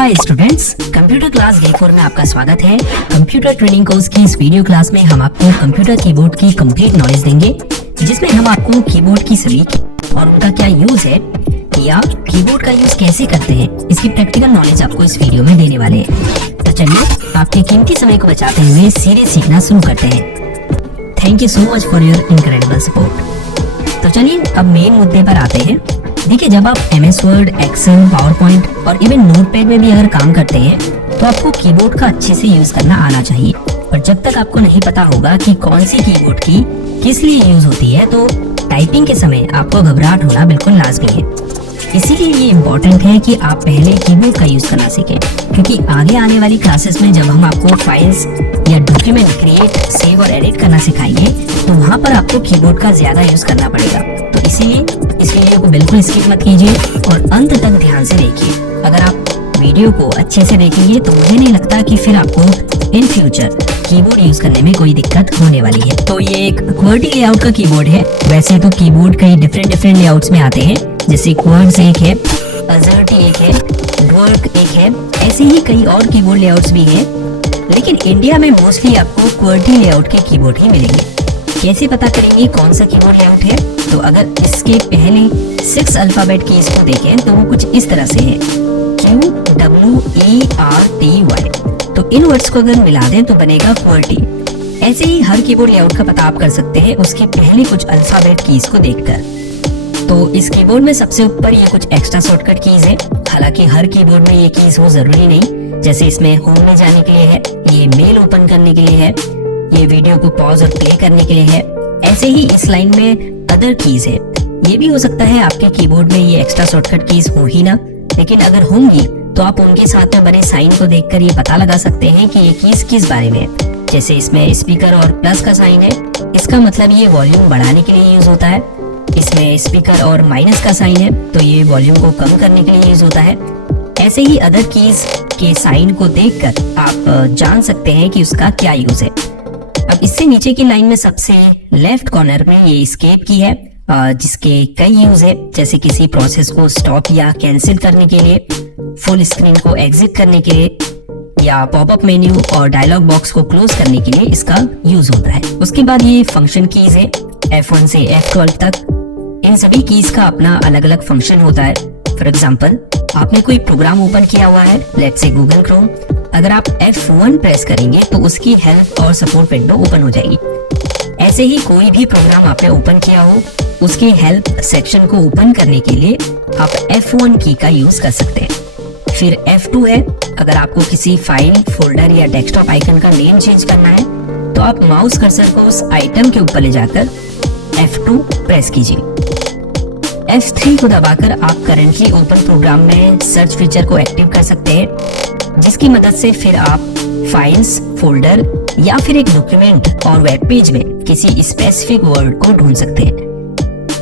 Hi students, computer class G4 में आपका स्वागत है। कंप्यूटर ट्रेनिंग कोर्स की इस वीडियो क्लास में हम आपको कंप्यूटर कीबोर्ड की कंप्लीट नॉलेज देंगे, जिसमें हम आपको कीबोर्ड की सभी और उनका क्या यूज है या कीबोर्ड का यूज कैसे करते हैं, इसकी प्रैक्टिकल नॉलेज आपको इस वीडियो में देने वाले हैं। तो चलिए आपके कीमती समय को बचाते हुए सीधे सीखना शुरू करते हैं। Thank you so much for your incredible support. तो चलिए अब मेन मुद्दे पर आते हैं। देखिए, जब आप MS Word, Excel, PowerPoint और इवन नोटपैड में भी अगर काम करते हैं तो आपको कीबोर्ड का अच्छे से यूज करना आना चाहिए। और जब तक आपको नहीं पता होगा कि कौन सी कीबोर्ड की किस लिए यूज होती है तो टाइपिंग के समय आपको घबराहट होना बिल्कुल लाजमी है। इसीलिए ये इम्पोर्टेंट है कि आप पहले कीबोर्ड का यूज करना सीखें, क्योंकि आगे आने वाली क्लासेस में जब हम आपको फाइल्स या डॉक्यूमेंट क्रिएट, सेव और एडिट करना सिखाएंगे तो वहाँ पर आपको कीबोर्ड का ज्यादा यूज करना पड़ेगा। तो इसीलिए इस वीडियो को बिल्कुल स्किप मत कीजिए और अंत तक ध्यान से देखिए। अगर आप वीडियो को अच्छे से देखेंगे तो मुझे नहीं लगता कि फिर आपको इन फ्यूचर कीबोर्ड यूज करने में कोई दिक्कत होने वाली है। तो ये एक QWERTY लेआउट का कीबोर्ड है। वैसे तो कीबोर्ड कई डिफरेंट लेआउट्स में आते हैं, जैसे QWERTZ एक है, AZERTY एक है, DWORD एक है, ऐसे ही कई और कीबोर्ड लेआउट्स भी हैं। लेकिन इंडिया में मोस्टली आपको QWERTY लेआउट के कीबोर्ड ही मिलेंगे। कैसे पता करेंगे कौन सा कीबोर्ड लेआउट है? तो अगर इसके पहले 6 अल्फाबेट की इसको देखें तो वो कुछ इस तरह से है, QWERTY। तो इन वर्ड्स को अगर मिला दें तो बनेगा QWERTY। ऐसे ही हर कीबोर्ड लेआउट का पता आप कर सकते हैं उसके पहले कुछ अल्फाबेट कीज को देखकर। तो इस कीबोर्ड में सबसे ऊपर ये कुछ एक्स्ट्रा शॉर्टकट कीज है। हालांकि हर कीबोर्ड में ये कीज हो जरूरी नहीं। जैसे इसमें होम में जाने के लिए है, ये मेल ओपन करने के लिए है, ये वीडियो को पॉज और प्ले करने के लिए है। ऐसे ही इस लाइन में अदर कीज है। ये भी हो सकता है आपके कीबोर्ड में ये एक्स्ट्रा शॉर्टकट कीज हो ही ना, लेकिन अगर होंगी तो आप उनके साथ में बने साइन को देखकर ये पता लगा सकते हैं कि ये कीज किस बारे में है। जैसे इसमें स्पीकर और प्लस का साइन है, इसका मतलब ये वॉल्यूम बढ़ाने के लिए यूज होता है। इसमें स्पीकर और माइनस का साइन है तो ये वॉल्यूम को कम करने के लिए यूज होता है। ऐसे ही अदर कीज के साइन को देखकर आप जान सकते हैं कि उसका क्या यूज है। अब इससे नीचे की लाइन में सबसे लेफ्ट कॉर्नर में ये एस्केप की है, जिसके कई यूज है, जैसे किसी प्रोसेस को स्टॉप या कैंसिल करने के लिए, फुल स्क्रीन को एग्जिट करने के लिए, या पॉपअप मेन्यू और डायलॉग बॉक्स को क्लोज करने के लिए इसका यूज होता है। उसके बाद ये फंक्शन कीज है, F1 से F12 तक। इन सभी कीज का अपना अलग अलग फंक्शन होता है। फॉर एग्जाम्पल, आपने कोई प्रोग्राम ओपन किया हुआ है, लेट्स से गूगल क्रोम। अगर आप F1 प्रेस करेंगे तो उसकी हेल्प और सपोर्ट विंडो ओपन हो जाएगी। ऐसे ही कोई भी प्रोग्राम आपने ओपन किया हो, उसके हेल्प सेक्शन को ओपन करने के लिए आप F1 की का यूज कर सकते हैं। फिर F2 है, अगर आपको किसी फाइल, फोल्डर या डेस्कटॉप आइकन का नेम चेंज करना है तो आप माउस कर्सर को उस आइटम के ऊपर ले जाकर F2 प्रेस कीजिए। F3 को दबाकर आप करंटली ओपन प्रोग्राम में सर्च फीचर को एक्टिव कर सकते हैं, जिसकी मदद से फिर आप फाइल्स, फोल्डर या फिर एक डॉक्यूमेंट और वेब पेज में किसी स्पेसिफिक वर्ड को ढूंढ सकते हैं।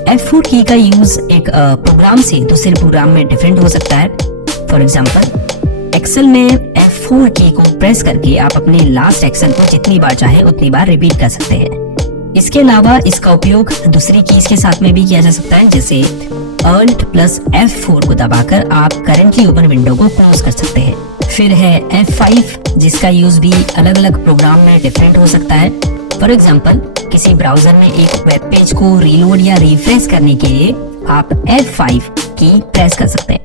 F4 की का यूज एक प्रोग्राम से दूसरे प्रोग्राम में डिफरेंट हो सकता है। फॉर एग्जाम्पल, एक्सेल में F4 की को प्रेस करके आप अपने लास्ट एक्शन को जितनी बार चाहे उतनी बार रिपीट कर सकते हैं। इसके अलावा इसका उपयोग दूसरी कीज के साथ में भी किया जा सकता है, जैसे Alt + F4 को दबाकर आप करंटली ओपन विंडो को क्लोज कर सकते हैं। फिर है F5, जिसका यूज भी अलग अलग प्रोग्राम में डिफरेंट हो सकता है। फॉर एग्जाम्पल, किसी ब्राउजर में एक वेब पेज को रीलोड या रिफ्रेश करने के लिए आप F5 की प्रेस कर सकते हैं।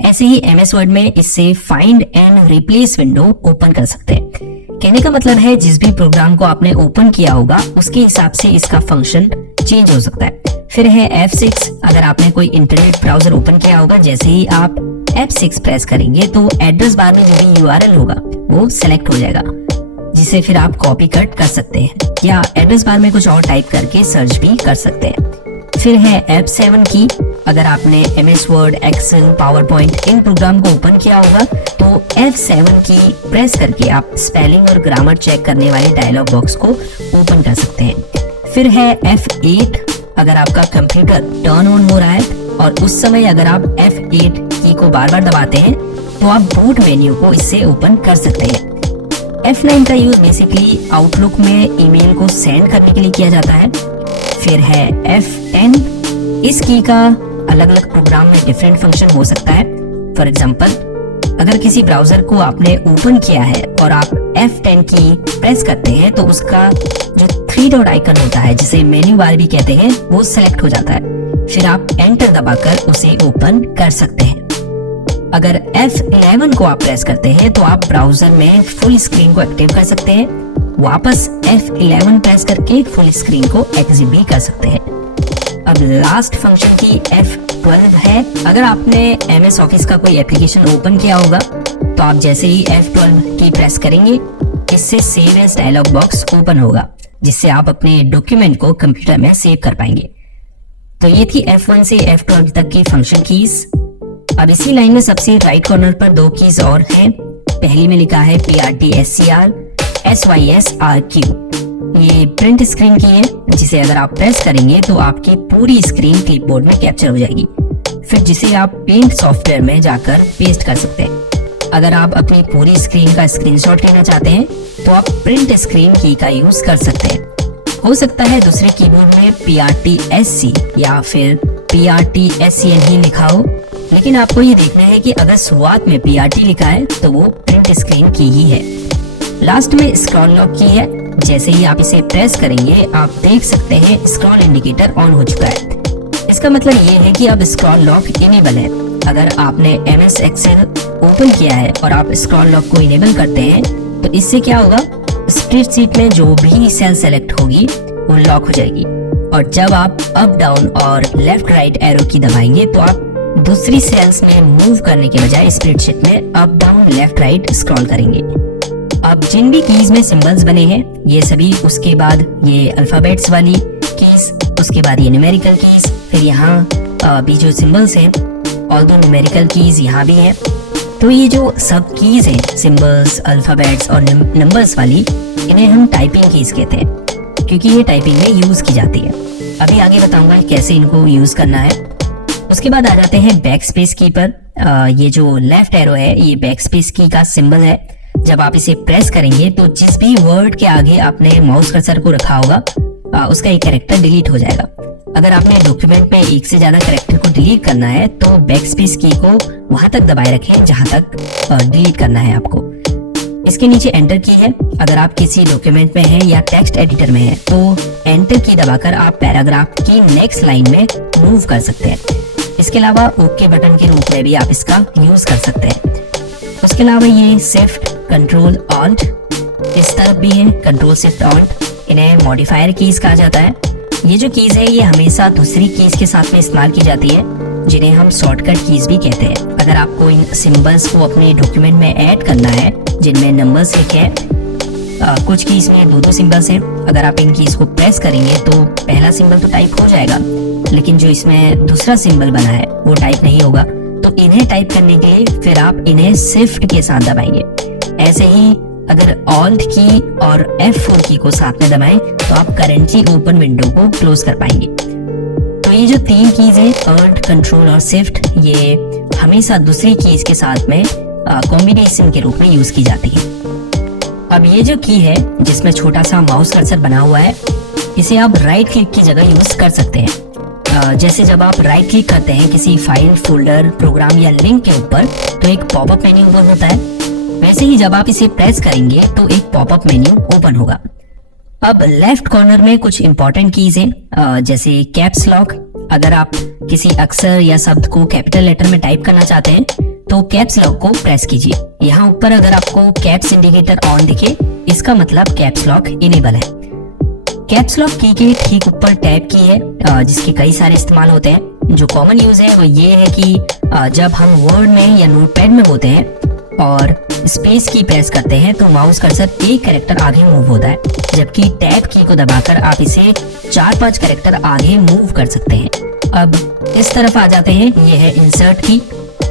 ऐसे ही MS वर्ड में इससे find and replace window open कर सकते हैं। कहने का मतलब है जिस भी प्रोग्राम को आपने ओपन किया होगा उसके हिसाब से इसका फंक्शन चेंज हो सकता है। फिर है F6, अगर आपने कोई इंटरनेट ब्राउजर ओपन किया होगा, जैसे ही आप F6 प्रेस करेंगे तो एड्रेस बार में जो भी URL होगा वो सिलेक्ट हो जाएगा, जिसे फिर आप कॉपी कट कर सकते हैं या एड्रेस बार में कुछ और टाइप करके सर्च भी कर सकते हैं। फिर है F7 की, अगर आपने MS Word, Excel, PowerPoint इन प्रोग्राम को ओपन किया होगा तो F7 की प्रेस करके आप स्पेलिंग और ग्रामर चेक करने वाले डायलॉग बॉक्स को ओपन कर सकते हैं। फिर है F8, अगर आपका कंप्यूटर टर्न ऑन हो रहा है और उस समय अगर आप F8 की को बार बार दबाते हैं तो आप बूट मेन्यू को इससे ओपन कर सकते हैं। F9 का यूज बेसिकली आउटलुक में ईमेल को सेंड करने के लिए किया जाता है। फिर है F10, इस की का अलग अलग प्रोग्राम में डिफरेंट फंक्शन हो सकता है। फॉर एग्जाम्पल, अगर किसी ब्राउजर को आपने ओपन किया है और आप F10 की प्रेस करते हैं तो उसका जो 3 डॉट आइकन होता है, जिसे मेन्यू बार भी कहते हैं, वो सिलेक्ट हो जाता है। फिर आप एंटर दबाकर उसे ओपन कर सकते हैं। अगर F11 को आप प्रेस करते हैं तो आप ब्राउजर में फुल स्क्रीन को एक्टिव कर सकते हैं। वापस F11 प्रेस करके फुल स्क्रीन को एग्जिट भी कर सकते हैं। अब लास्ट फंक्शन की F12 है। अगर आपने MS ऑफिस का कोई एप्लीकेशन ओपन किया होगा तो आप जैसे ही F12 की प्रेस करेंगे, इससे save as dialog box open होगा, जिससे आप अपने डॉक्यूमेंट को कंप्यूटर में सेव कर पाएंगे। तो ये थी F1 से F12 तक की फंक्शन कीज। अब इसी लाइन में सबसे राइट कॉर्नर पर 2 कीज और हैं। पहली में लिखा है PRTSCR SYSRQ। ये प्रिंट स्क्रीन की है, जिसे अगर आप प्रेस करेंगे तो आपकी पूरी स्क्रीन क्लिपबोर्ड में कैप्चर हो जाएगी, फिर जिसे आप पेंट सॉफ्टवेयर में जाकर पेस्ट कर सकते हैं। अगर आप अपनी पूरी स्क्रीन का स्क्रीनशॉट लेना चाहते हैं तो आप प्रिंट स्क्रीन की का यूज कर सकते हैं। हो सकता है दूसरे कीबोर्ड में PRTSC या फिर PRTSCN ही लिखा हो, लेकिन आपको ये देखना है कि अगर शुरुआत में PRT लिखा है तो वो प्रिंट स्क्रीन की ही है। लास्ट में स्क्रॉल लॉक की है। जैसे ही आप इसे प्रेस करेंगे आप देख सकते हैं स्क्रॉल इंडिकेटर ऑन हो चुका है। इसका मतलब ये है कि अब स्क्रॉल लॉक इनेबल है। अगर आपने MS एक्सेल ओपन किया है और आप स्क्रॉल लॉक को इनेबल करते हैं तो इससे क्या होगा, स्प्रेडशीट में जो भी सेल सेलेक्ट होगी वो लॉक हो जाएगी, और जब आप अप डाउन और लेफ्ट राइट एरो की दबाएंगे तो आप दूसरी सेल्स में मूव करने के बजाय स्प्रेडशीट में up down left right scroll करेंगे। अब जिन भी कीज में सिंबल्स बने हैं ये सभी, उसके बाद ये अल्फाबेट्स वाली कीज, उसके बाद ये न्यूमेरिकल कीज, फिर यहाँ भी जो सिंबल्स हैं ऑल दो न्यूमेरिकल कीज यहाँ भी हैं। तो ये जो सब कीज हैं, सिंबल्स, अल्फाबेट्स और नंबर्स वाली, इन्हें हम टाइपिंग कीज कहते हैं, क्योंकि ये टाइपिंग में यूज की जाती है। अभी आगे बताऊंगा कैसे इनको यूज करना है। उसके बाद आ जाते हैं बैक स्पेस की पर। ये जो लेफ्ट एरो है ये बैक स्पेस की का सिंबल है। जब आप इसे प्रेस करेंगे तो जिस भी वर्ड के आगे आपने माउस कर्सर को रखा होगा उसका एक कैरेक्टर डिलीट हो जाएगा। अगर आपने डॉक्यूमेंट में एक से ज्यादा कैरेक्टर को डिलीट करना है तो बैक स्पेस की को वहां तक दबाए रखें जहां तक डिलीट करना है आपको। इसके नीचे एंटर की है। अगर आप किसी डॉक्यूमेंट में हैं या टेक्स्ट एडिटर में हैं तो एंटर की दबाकर आप पैराग्राफ की नेक्स्ट लाइन में मूव कर सकते हैं। इसके अलावा ओके बटन के रूप में भी आप इसका यूज कर सकते हैं। उसके अलावा ये शिफ्ट कंट्रोल ऑल्ट इस तरफ भी है, कंट्रोल शिफ्ट ऑल्ट। इन्हें मॉडिफायर कीज कहा जाता है। ये जो कीज है ये हमेशा दूसरी कीज के साथ में इस्तेमाल की जाती है, जिन्हें हम शॉर्टकट कीज भी कहते हैं। अगर आपको इन सिंबल्स को अपने डॉक्यूमेंट में ऐड करना है जिनमें नंबर्स लिखे हैं, कुछ कीज में 2-2 सिंबल्स हैं, अगर आप इन कीज को प्रेस करेंगे तो पहला सिंबल तो टाइप हो जाएगा, लेकिन जो इसमें दूसरा सिंबल बना है वो टाइप नहीं होगा। तो इन्हें टाइप करने के लिए फिर आप इन्हें शिफ्ट के साथ दबाएंगे। ऐसे ही अगर ऑल्ट की और F4 की को साथ में दबाएं तो आप करेंटली ओपन विंडो को क्लोज कर पाएंगे। तो ये जो 3 कीज है, ऑल्ट, कंट्रोल और शिफ्ट, ये हमेशा दूसरी कीज के साथ में कॉम्बिनेशन के रूप में यूज की जाती है। अब ये जो की है जिसमें छोटा सा माउस कर्सर बना हुआ है, इसे आप राइट क्लिक की जगह यूज कर सकते हैं। जैसे जब आप राइट क्लिक करते हैं किसी फाइल, फोल्डर, प्रोग्राम या लिंक के ऊपर तो एक पॉपअप मेन्यू ओपन होता है, वैसे ही जब आप इसे प्रेस करेंगे तो एक पॉपअप मेन्यू ओपन होगा। अब लेफ्ट कॉर्नर में कुछ इंपॉर्टेंट कीज हैं, जैसे कैप्स लॉक। अगर आप किसी अक्षर या शब्द को कैपिटल लेटर में टाइप करना चाहते हैं तो कैप्स लॉक को प्रेस कीजिए। यहाँ ऊपर अगर आपको कैप्स इंडिकेटर ऑन दिखे, इसका मतलब कैप्स लॉक इनेबल है। कैप्स लॉक की के ठीक ऊपर टैब की है, जिसके कई सारे इस्तेमाल होते हैं। जो कॉमन यूज है वो ये है कि जब हम वर्ड में या नोटपैड में होते हैं और स्पेस की प्रेस करते हैं तो माउस कर्सर एक कैरेक्टर आगे मूव होता है, जबकि टैब की को दबाकर आप इसे 4-5 कैरेक्टर आगे मूव कर सकते हैं। अब इस तरफ आ जाते हैं, ये है इंसर्ट की।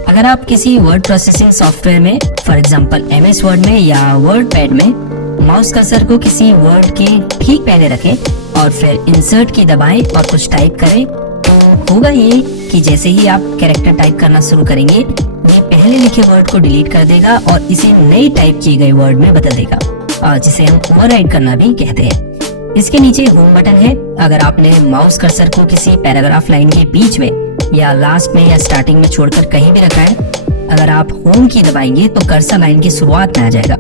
अगर आप किसी वर्ड प्रोसेसिंग सॉफ्टवेयर में, फॉर एग्जांपल MS वर्ड में या वर्ड पैड में, माउस कर्सर को किसी वर्ड के ठीक पहले रखें और फिर इंसर्ट की दबाएं और कुछ टाइप करें, तो होगा ये कि जैसे ही आप कैरेक्टर टाइप करना शुरू करेंगे ये पहले लिखे वर्ड को डिलीट कर देगा और इसे नए टाइप किए गए वर्ड में बदल देगा, जिसे हम ओवरराइड करना भी कहते हैं। इसके नीचे होम बटन है। अगर आपने माउस कर्सर को किसी पैराग्राफ लाइन के बीच में या लास्ट में या स्टार्टिंग में छोड़कर कहीं भी रखा है अगर आप होम की दबाएंगे तो कर्सर लाइन की शुरुआत में आ जाएगा।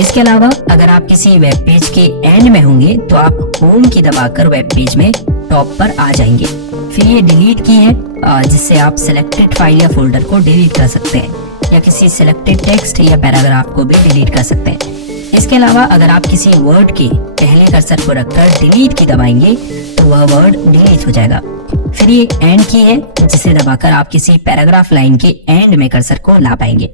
इसके अलावा अगर आप किसी वेब पेज के एंड में होंगे तो आप होम की दबाकर वेब पेज में टॉप पर आ जाएंगे। फिर ये डिलीट की है, जिससे आप सिलेक्टेड फाइल या फोल्डर को डिलीट कर सकते हैं या किसी सिलेक्टेड टेक्स्ट या पैराग्राफ को भी डिलीट कर सकते हैं। इसके अलावा अगर आप किसी वर्ड के पहले कर्सर को रखकर डिलीट की दबाएंगे तो वह वर्ड डिलीट हो जाएगा। फिर ये एंड की है, जिसे दबाकर आप किसी पैराग्राफ लाइन के एंड में कर्सर को ला पाएंगे।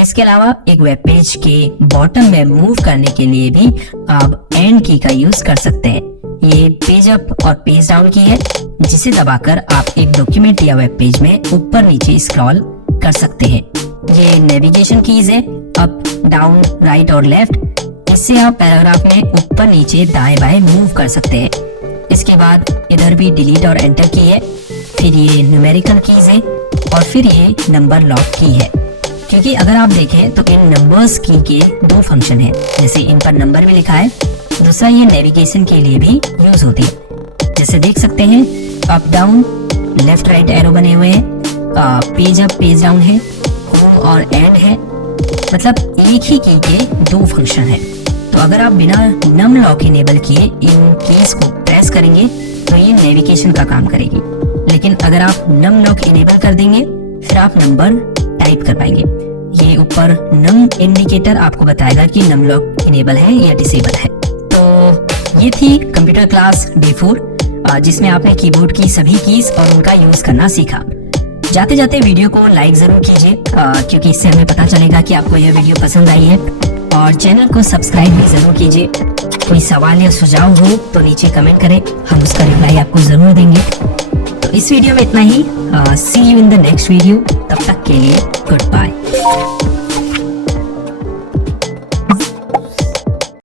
इसके अलावा एक वेब पेज के बॉटम में मूव करने के लिए भी आप एंड की का यूज कर सकते हैं। ये पेज अप और पेज डाउन की है, जिसे दबाकर आप एक डॉक्यूमेंट या वेब पेज में ऊपर नीचे स्क्रॉल कर सकते हैं। ये नेविगेशन कीज है, अप डाउन राइट और लेफ्ट। इससे आप पैराग्राफ में ऊपर नीचे दाएं बाएं मूव कर सकते हैं। इसके बाद इधर भी डिलीट और एंटर की है। फिर ये न्यूमेरिकल कीज है और फिर ये नंबर लॉक की है। क्योंकि अगर आप देखें तो इन नंबर्स की के दो फंक्शन है, जैसे इन पर नंबर भी लिखा है, दूसरा ये नेविगेशन के लिए भी यूज होती है। जैसे देख सकते हैं up down left right arrow बने हुए हैं, पेज अप पेज डाउन है, होम और एंड है, मतलब एक ही की के दो फंक्शन है। तो अगर आप बिना नम लॉक इनेबल किए इन कीज को प्रेस करेंगे तो ये नेविगेशन का काम करेगी। लेकिन अगर आप नम लॉक इनेबल कर देंगे फिर आप नंबर टाइप कर पाएंगे। ये ऊपर नम इंडिकेटर आपको बताएगा कि नम लॉक इनेबल है या डिसेबल है। तो ये थी कंप्यूटर क्लास डे 4, जिसमें आपने कीबोर्ड की सभी कीज और उनका यूज करना सीखा। जाते जाते वीडियो को लाइक जरूर कीजिए, क्योंकि इससे हमें पता चलेगा कि आपको यह वीडियो पसंद आई है, और चैनल को सब्सक्राइब भी जरूर कीजिए। कोई सवाल या सुझाव हो तो नीचे कमेंट करें, हम उसका रिप्लाई आपको जरूर देंगे। तो इस वीडियो में इतना ही। See you in the next video. तब तक के लिए गुड बाय।